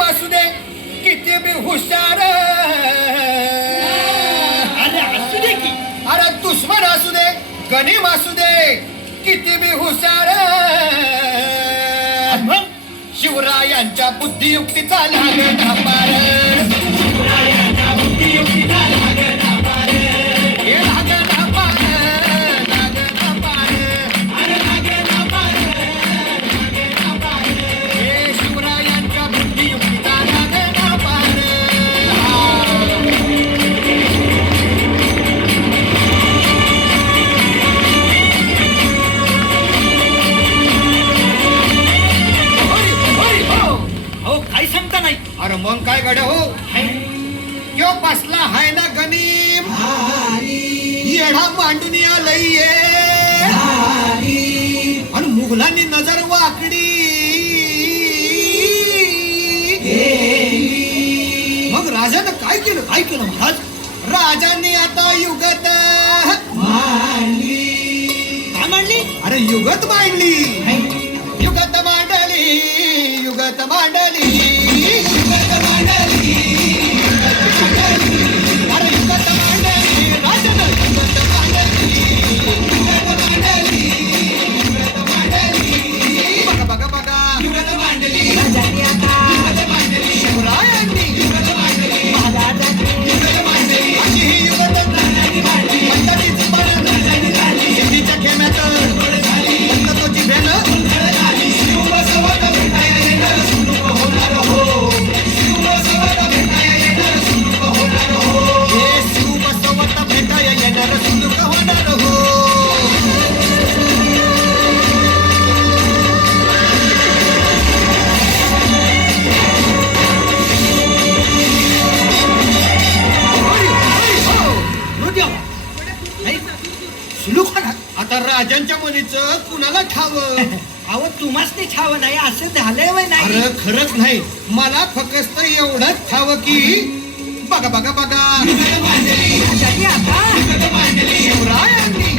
असू दे किती बी हुशार, अरे असू दे की. अरे दुश्मन असू दे गनिम असू दे किती बी हुशार, मग शिवरायांच्या बुद्धियुक्तीचा लागला पार, शिवरायांच्या बुद्धियुक्तीचा लागला पार. हे लागला पार, लागला पार, अरे लागला पार, लागला पार. हे शिवरायांच्या बुद्धियुक्तीचा लागला पार. होय, होय, हो. अहो काय सांगता नाही. अरे मग काय गड्या हो, यो बसला हाय ना गनीम, येडा मांडून आलंय आणि मुघलांनी नजर वाकडी, मग राजानं काय केलं महाराज? राजांनी आता युगत काय म्हणली? अरे युगत मांडली, युगत मांडली, युगत मांडली, युगत मांडली, अरे युगत मांडली, राजानं युगत मांडली, युगत मांडली, युगत मांडली, बघा बघा युगत मांडली, राजांनी आता युगत मांडली, शिवरायांनी युगत मांडली, महाराजांनी युगत मांडली, अशी ही युगत मांडली, पंढरीची बळ राजांनी काढली, सिद्धीच्या खेम्यात बळ झाली, पंढरीची भेल झाली, शिवबसवत भेटाया येणार सुरूप होणार हो, शिवबसवत भेटाया येणार सुरूप होणार हो, हे शिवबसवत भेटाया येणार सुरूप होणार हो. आता राजांच्या मुलीचं कुणाला ठावं? अहो तुम्हाच ते छाव नाही असं झालंय वय नाही. अरे खरंच नाही, मला फक्त एवढंच ठावं की बघा राजांनी आता शिवरायांनी